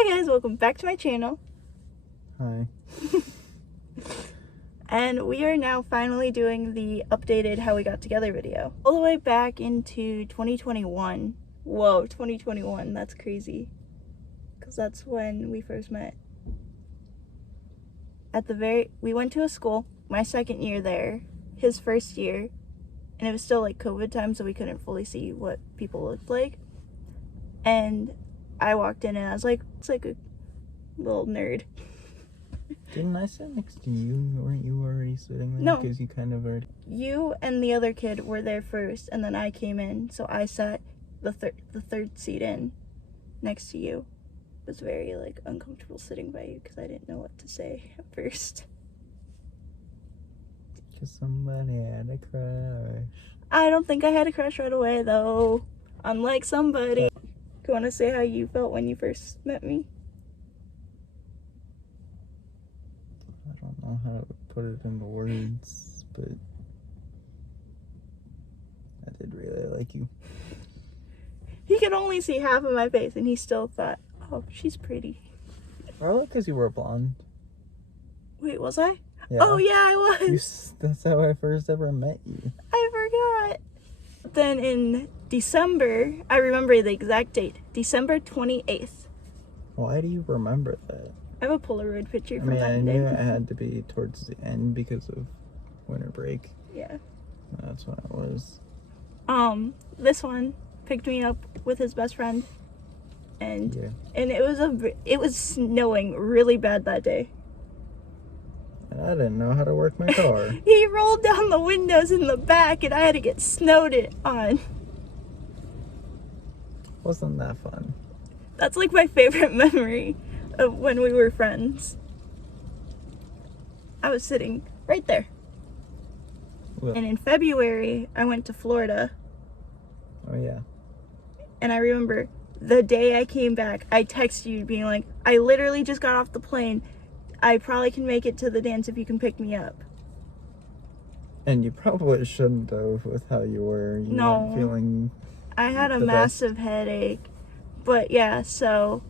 Hi guys, welcome back to my channel. Hi. And we are now finally doing the updated how we got together video. All the way back into 2021. Whoa, 2021, that's crazy. Because that's when we first met. We went to a school, my second year there, his first year. And it was still like COVID time, so we couldn't fully see what people looked like. And I walked in and I was like, it's like a little nerd. Didn't I sit next to you? Weren't you already sitting there? No. Because you kind of already... You and the other kid were there first, and then I came in, so I sat the third seat in next to you. It was very like uncomfortable sitting by you because I didn't know what to say at first. Because somebody had a crush. I don't think I had a crush right away though. Unlike somebody. You want to say how you felt when you first met me? I don't know how to put it into words, but I did really like you. He could only see half of my face and he still thought, oh, she's pretty. Probably because you were blonde. Wait, was I? Yeah. Oh yeah, I was. That's how I first ever met you. I forgot. Then in December, I remember the exact date, December 28th. Why do you remember that? I have a Polaroid picture I from mean, that I day. knew it had to be towards the end because of winter break. Yeah. That's when it was. This one picked me up with his best friend, and Yeah. and it was snowing really bad that day. And I didn't know how to work my car. He rolled down the windows in the back, and I had to get snowed it on. Wasn't that fun? That's like my favorite memory of when we were friends. I was sitting right there. Well, And in February, I went to Florida. oh yeah. And I remember the day I came back, I texted you being like, I literally just got off the plane. I probably can make it to the dance if you can pick me up. And you probably shouldn't have with how you were. You No. weren't feeling... I had a The massive headache. But yeah, so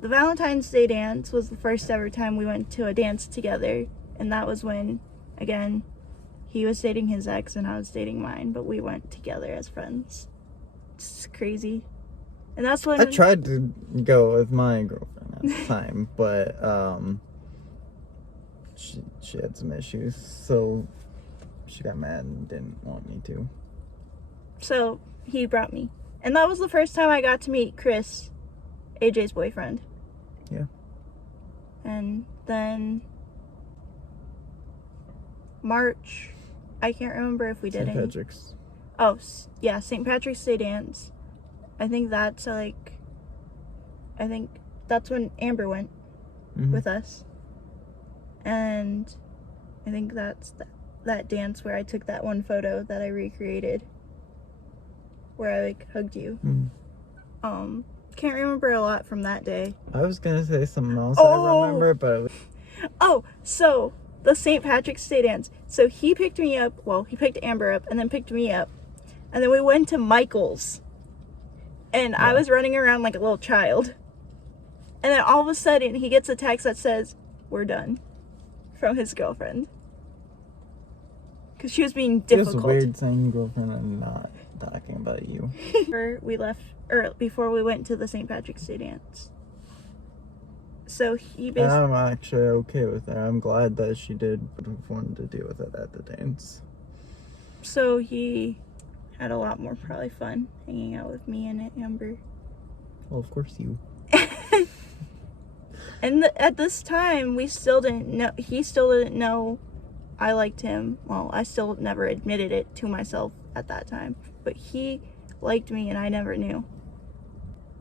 the Valentine's Day dance was the first ever time we went to a dance together. And that was when, again, he was dating his ex and I was dating mine. But we went together as friends. It's crazy. And that's when... I tried to go with my girlfriend at the time, but she had some issues, so she got mad and didn't want me to. So he brought me. And that was the first time I got to meet Chris, AJ's boyfriend. Yeah. And then March, I can't remember if we did St. any. Patrick's. Oh, yeah, St. Patrick's Day dance. I think that's when Amber went Mhm. with us. And I think that's that dance where I took that one photo that I recreated. Where I like hugged you. Mhm. Can't remember a lot from that day. I was gonna say something else Oh! I remember, but it was... Oh, so the St. Patrick's Day dance. So he picked me up, well, he picked Amber up and then picked me up. And then we went to Michael's. And I was running around like a little child. And then all of a sudden he gets a text that says, "We're done," from his girlfriend. Because she was being difficult. It's weird saying girlfriend and not talking about you. We left, or before we went to the St. Patrick's Day dance. So he And basically... I'm actually okay with that. I'm glad that she did want to deal with it at the dance. So he had a lot more probably fun hanging out with me and Amber. Well, of course you. And at this time, we still didn't know, he still didn't know I liked him. Well, I still never admitted it to myself at that time. But he liked me and I never knew.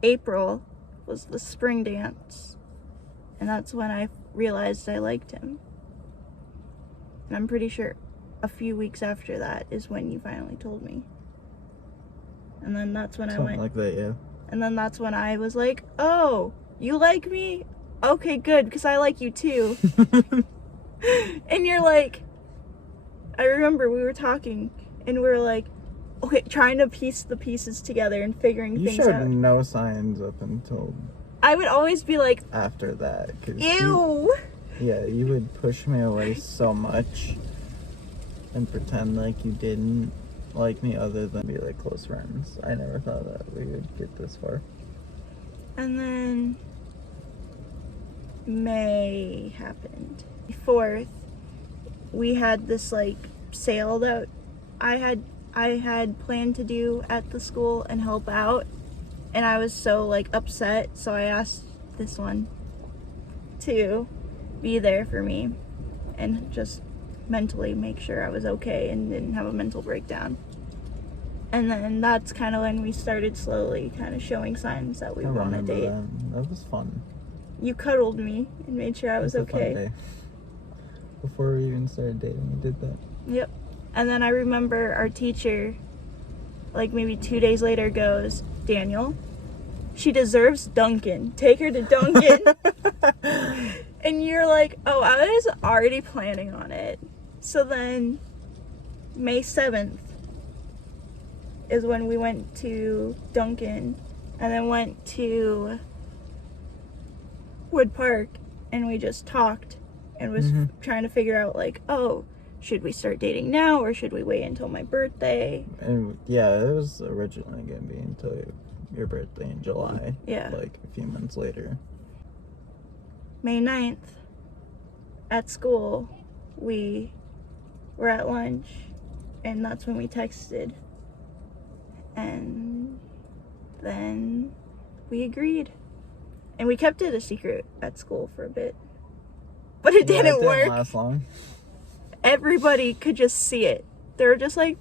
April was the spring dance. And that's when I realized I liked him. And I'm pretty sure a few weeks after that is when you finally told me. And then that's when I Something went... like that, yeah. And then that's when I was like, oh, you like me? Okay, good, because I like you too. And you're like, I remember we were talking and we were like, okay, trying to piece the pieces together and figuring You things showed out. no signs up until I would always be like, after that. 'Cause ew. Yeah, you would push me away so much and pretend like you didn't like me other than be like close friends. I never thought that we would get this far. And then May happened. 4th, we had this like sale that I had planned to do at the school and help out, and I was so like upset, so I asked this one to be there for me and just mentally make sure I was okay and didn't have a mental breakdown. And then that's kind of when we started slowly kind of showing signs that we I want to remember date. that was fun. You cuddled me and made sure I was It a fun okay. day. Before we even started dating, we did that. Yep. And then I remember our teacher, like maybe 2 days later, goes, Daniel, she deserves Dunkin'. Take her to Dunkin'. And you're like, oh, I was already planning on it. So then May 7th is when we went to Dunkin', and then went to Wood Park, and we just talked and was trying to figure out like, oh, should we start dating now or should we wait until my birthday? And yeah, it was originally gonna be until your birthday in July. Yeah. Like a few months later. May 9th, at school, we were at lunch, and that's when we texted. And then we agreed. And we kept it a secret at school for a bit. But it Yeah, didn't it work. didn't last long. Everybody could just see it. They were just like,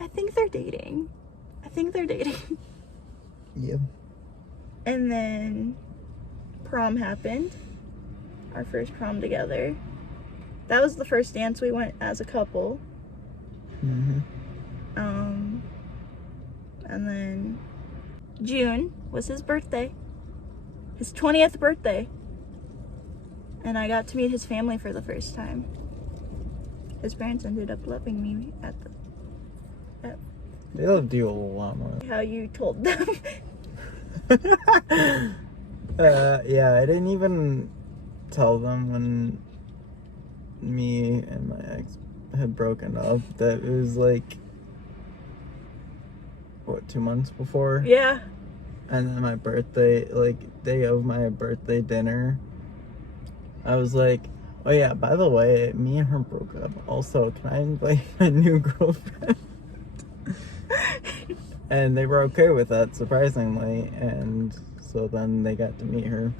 I think they're dating. I think they're dating. Yeah. And then prom happened. Our first prom together. That was the first dance we went as a couple. Mm-hmm. And then June was his birthday. His 20th birthday. And I got to meet his family for the first time. His parents ended up loving me at They loved you a lot more. how you told them. Yeah, I didn't even tell them when me and my ex had broken up that it was like, what, 2 months before? Yeah. And then my birthday, like, day of my birthday dinner, I was like, oh yeah, by the way, me and her broke up. Also, can I invite my new girlfriend? And they were okay with that, surprisingly, and so then they got to meet her.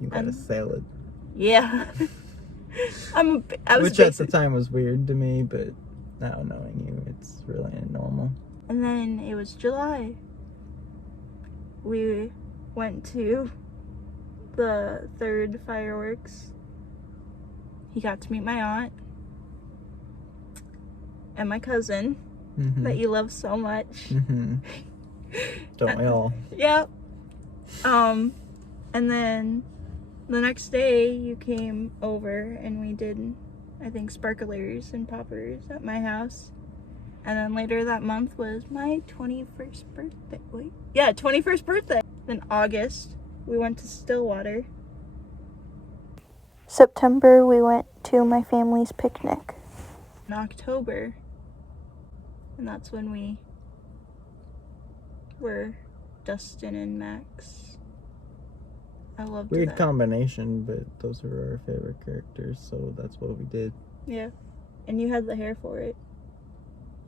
You got a salad. Yeah. I was Which at the time was weird to me, but now knowing you, it's really normal. And then it was July. We went to the 3rd fireworks. He got to meet my aunt and my cousin that you love so much. Mm-hmm. Don't we all? Yep. And then the next day you came over and we did, I think, sparklers and poppers at my house. And then later that month was my 21st birthday. Wait. Yeah, 21st birthday. Then August, we went to Stillwater. September, we went to my family's picnic. In October, and that's when we were Dustin and Max. I loved Weird that. combination, but those were our favorite characters, so that's what we did. Yeah. And you had the hair for it.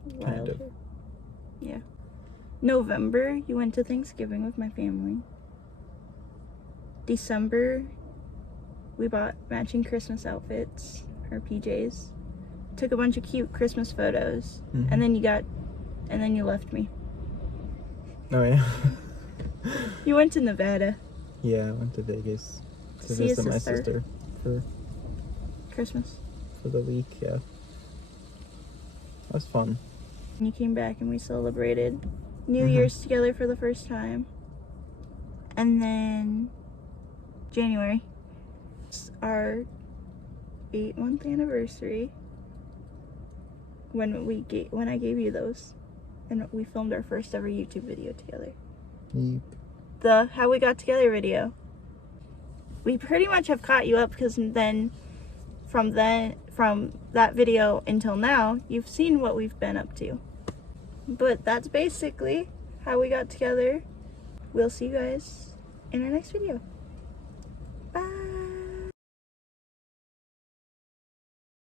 Kind Wild of. hair. Yeah. November, you went to Thanksgiving with my family. December, we bought matching Christmas outfits, or PJs. Took a bunch of cute Christmas photos. Mhm. And then you left me. Oh yeah. You went to Nevada. Yeah, I went to Vegas to See your visit my sister. sister for Christmas. the week, yeah. That was fun. And you came back and we celebrated New Mhm. Year's together for the first time. And then January, it's our 8-month anniversary when I gave you those, and we filmed our first ever YouTube video together. Yeep. the How We Got Together video. We pretty much have caught you up because from that video until now, you've seen what we've been up to. But that's basically how we got together. We'll see you guys in our next video.